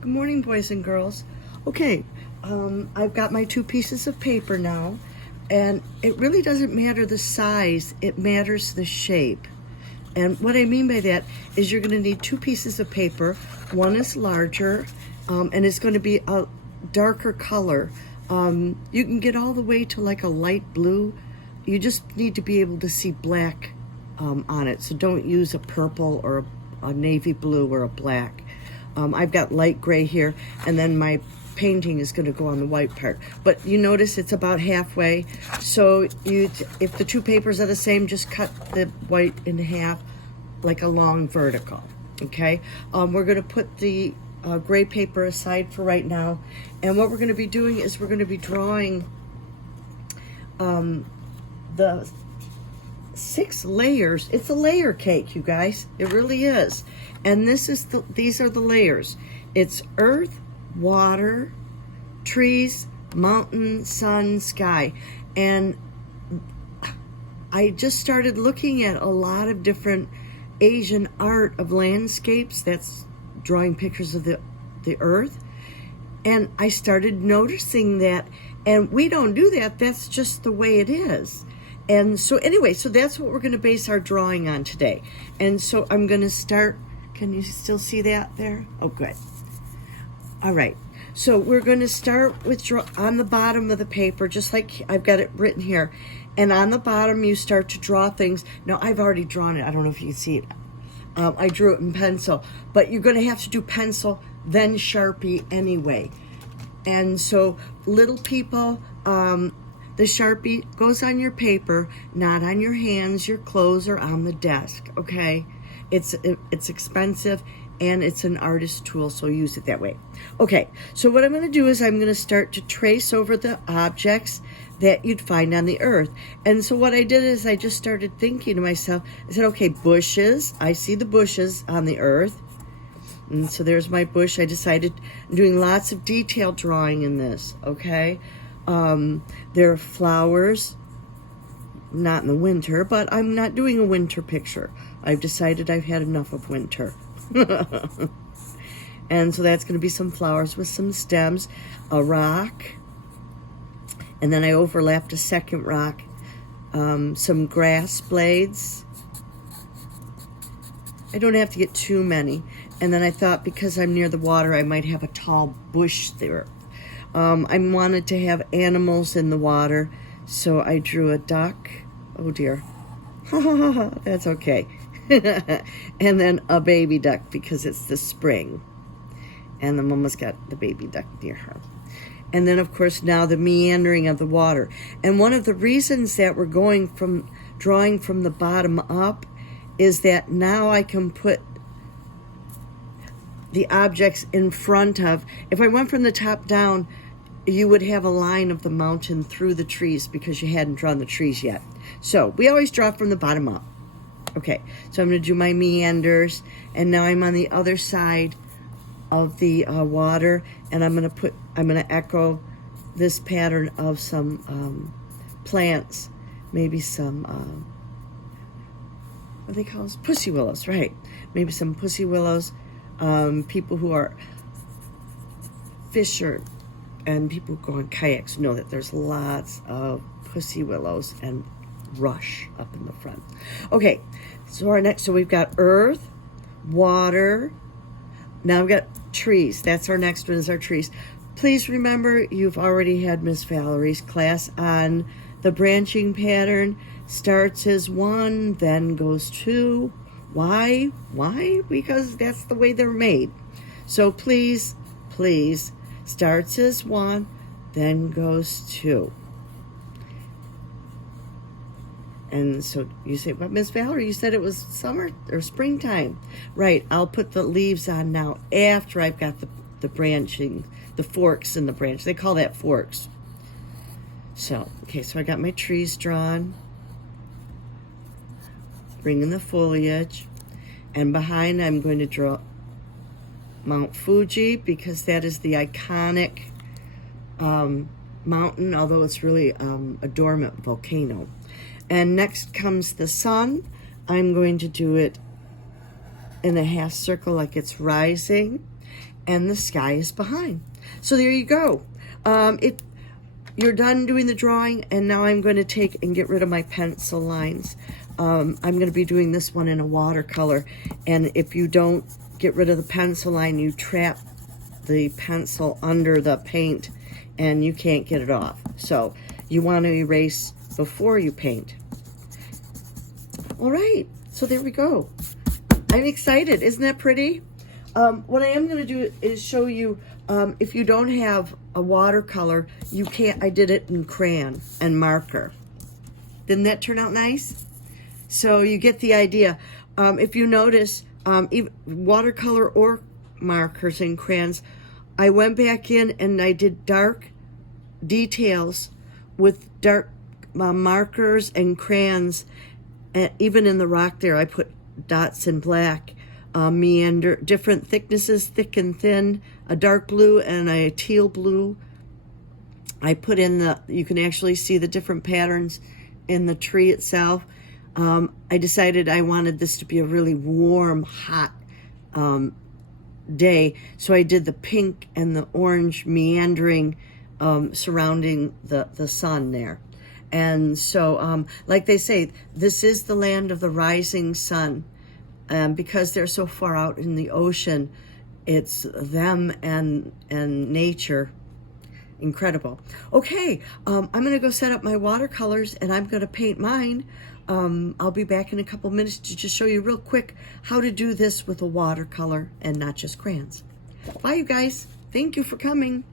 Good morning, boys and girls. Okay, I've got my 2 pieces of paper now, and it really doesn't matter the size, it matters the shape. And what I mean by that is you're going to need 2 pieces of paper. One is larger, and it's going to be a darker color. You can get all the way to like a light blue. You just need to be able to see black on it. So don't use a purple or a navy blue or a black. I've got light gray here, and then my painting is going to go on the white part. But you notice it's about halfway. So if the 2 papers are the same, just cut the white in half like a long vertical, okay? We're going to put the gray paper aside for right now. And what we're going to be doing is we're going to be drawing the 6 layers. It's a layer cake, you guys. It really is. And these are the layers. It's earth, water, trees, mountain, sun, sky. And I just started looking at a lot of different Asian art of landscapes. That's drawing pictures of the earth. And I started noticing that, and we don't do that. That's just the way it is. And so anyway, so that's what we're going to base our drawing on today. And so I'm going to start. Can you still see that there? Oh, good. All right. So we're going to start with on the bottom of the paper, just like I've got it written here. And on the bottom, you start to draw things. Now, I've already drawn it. I don't know if you can see it. I drew it in pencil. But you're going to have to do pencil, then Sharpie anyway. And so little people, the Sharpie goes on your paper, not on your hands, your clothes, or on the desk, okay? It's expensive, and it's an artist tool, so use it that way. Okay, so what I'm going to do is I'm going to start to trace over the objects that you'd find on the earth. And so what I did is I just started thinking to myself, I said, okay, bushes. I see the bushes on the earth. And so there's my bush. I decided I'm doing lots of detailed drawing in this, okay? There are flowers, not in the winter, but I'm not doing a winter picture. I've decided I've had enough of winter. And so that's going to be some flowers with some stems, a rock, and then I overlapped a second rock, some grass blades. I don't have to get too many. And then I thought because I'm near the water, I might have a tall bush there. I wanted to have animals in the water, so I drew a duck. Oh dear. That's okay. And then a baby duck because it's the spring. And the mama's got the baby duck near her. And then, of course, now the meandering of the water. And one of the reasons that we're going from drawing from the bottom up is that now I can put the objects in front of. If I went from the top down, you would have a line of the mountain through the trees because you hadn't drawn the trees yet. So we always draw from the bottom up. Okay, so I'm going to do my meanders, and now I'm on the other side of the water, and I'm going to echo this pattern of some plants, maybe some what do they call those? Pussy willows, right? Maybe some pussy willows. People who are fisher and people who go on kayaks know that there's lots of pussy willows and rush up in the front. Okay, so we've got earth, water. Now we've got trees. That's our next one, is our trees. Please remember, you've already had Miss Valerie's class on the branching pattern. Starts as 1, then goes 2. Why? Because that's the way they're made. So please, starts as 1, then goes 2. And so you say, but Miss Valerie, you said it was summer or springtime. Right, I'll put the leaves on now after I've got the branching, the forks in the branch. They call that forks. So, okay, so I got my trees drawn. Bring in the foliage. And behind I'm going to draw Mount Fuji because that is the iconic mountain, although it's really a dormant volcano. And next comes the sun. I'm going to do it in a half circle like it's rising. and the sky is behind. So there you go. You're done doing the drawing, and now I'm going to take and get rid of my pencil lines. I'm going to be doing this one in a watercolor, and if you don't get rid of the pencil line, you trap the pencil under the paint and you can't get it off. So you want to erase before you paint. All right, so there we go. I'm excited. Isn't that pretty? What I am going to do is show you, if you don't have a watercolor, you can't. I did it in crayon and marker. Didn't that turn out nice? So you get the idea. If you notice, even watercolor or markers and crayons, I went back in and I did dark details with dark markers and crayons. And even in the rock there, I put dots in black, meander, different thicknesses, thick and thin, a dark blue and a teal blue. I put in you can actually see the different patterns in the tree itself. I decided I wanted this to be a really warm, hot day, so I did the pink and the orange meandering surrounding the sun there. And so, like they say, this is the land of the rising sun. Because they're so far out in the ocean, it's them and nature. Incredible. Okay, I'm going to go set up my watercolors, and I'm going to paint mine. I'll be back in a couple minutes to just show you real quick how to do this with a watercolor and not just crayons. Bye, you guys. Thank you for coming.